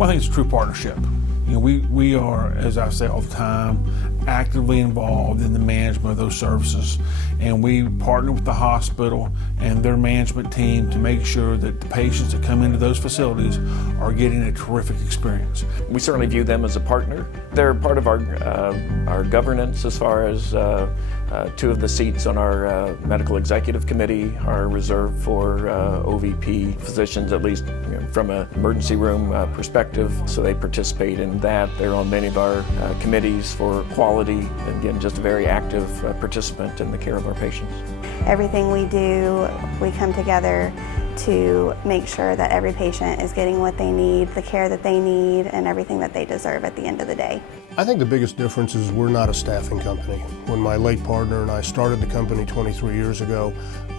Well, I think it's a true partnership. You know, we are, as I say all the time, actively involved in the management of those services, and we partner with the hospital and their management team to make sure that the patients that come into those facilities are getting a terrific experience. We certainly view them as a partner. They're part of our governance as far as two of the seats on our medical executive committee are reserved for OVP physicians, at least from an emergency room perspective, so they participate in that. They're on many of our committees for quality, and again, just a very active participant in the care of our patients. Everything we do, we come together to make sure that every patient is getting what they need, the care that they need, and everything that they deserve at the end of the day. I think the biggest difference is we're not a staffing company. When my late partner and I started the company 23 years ago,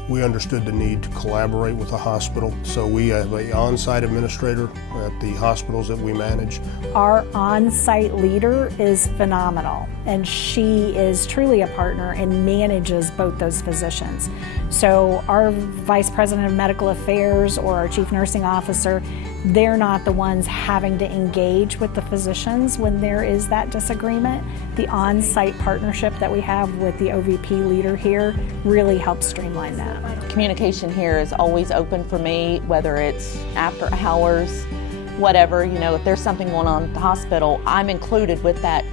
we understood the need to collaborate with the hospital. So we have an on-site administrator at the hospitals that we manage. Our on-site leader is phenomenal, and she is truly a partner and manages both those physicians. So our Vice President of Medical Affairs or our Chief Nursing Officer, they're not the ones having to engage with the physicians when there is that disagreement. The on-site partnership that we have with the OVP leader here really helps streamline that. Communication here is always open for me, whether it's after hours, whatever. You know, if there's something going on at the hospital, I'm included with that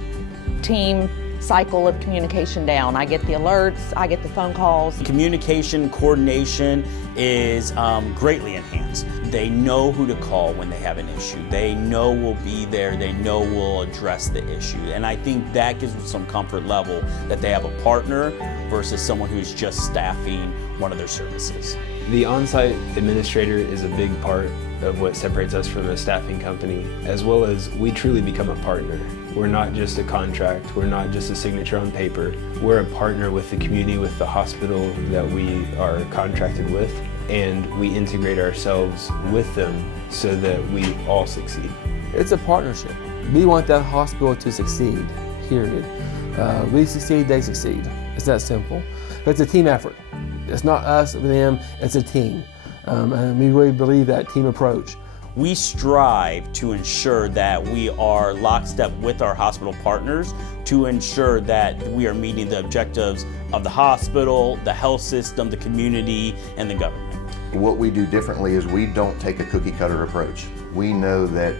team cycle of communication down. I get the alerts, I get the phone calls. Communication coordination is greatly enhanced. They know who to call when they have an issue. They know we'll be there. They know we'll address the issue. And I think that gives them some comfort level that they have a partner versus someone who's just staffing one of their services. The on-site administrator is a big part of what separates us from a staffing company, as well as we truly become a partner. We're not just a contract, we're not just a signature on paper. We're a partner with the community, with the hospital that we are contracted with, and we integrate ourselves with them so that we all succeed. It's a partnership. We want that hospital to succeed, period. We succeed, they succeed. It's that simple. But it's a team effort. It's not us or them, it's a team. And we really believe that team approach. We strive to ensure that we are lockstep with our hospital partners to ensure that we are meeting the objectives of the hospital, the health system, the community, and the government. What we do differently is we don't take a cookie cutter approach. We know that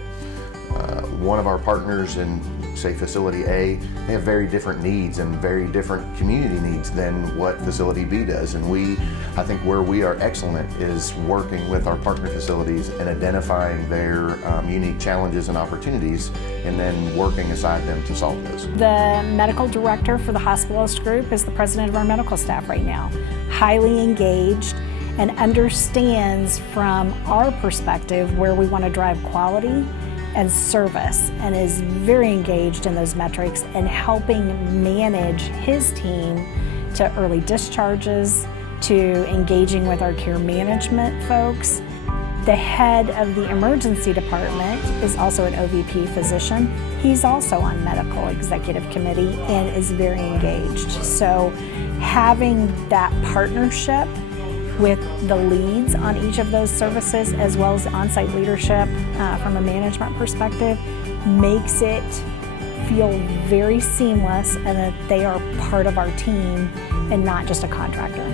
one of our partners in, say, facility A, they have very different needs and very different community needs than what facility B does. And I think where we are excellent is working with our partner facilities and identifying their unique challenges and opportunities, and then working aside them to solve those. The medical director for the Hospitalist Group is the president of our medical staff right now. Highly engaged and understands from our perspective where we want to drive quality and service, and is very engaged in those metrics and helping manage his team to early discharges, to engaging with our care management folks. The head of the emergency department is also an OVP physician. He's also on medical executive committee and is very engaged. So having that partnership with the leads on each of those services, as well as on-site leadership from a management perspective, makes it feel very seamless and that they are part of our team and not just a contractor.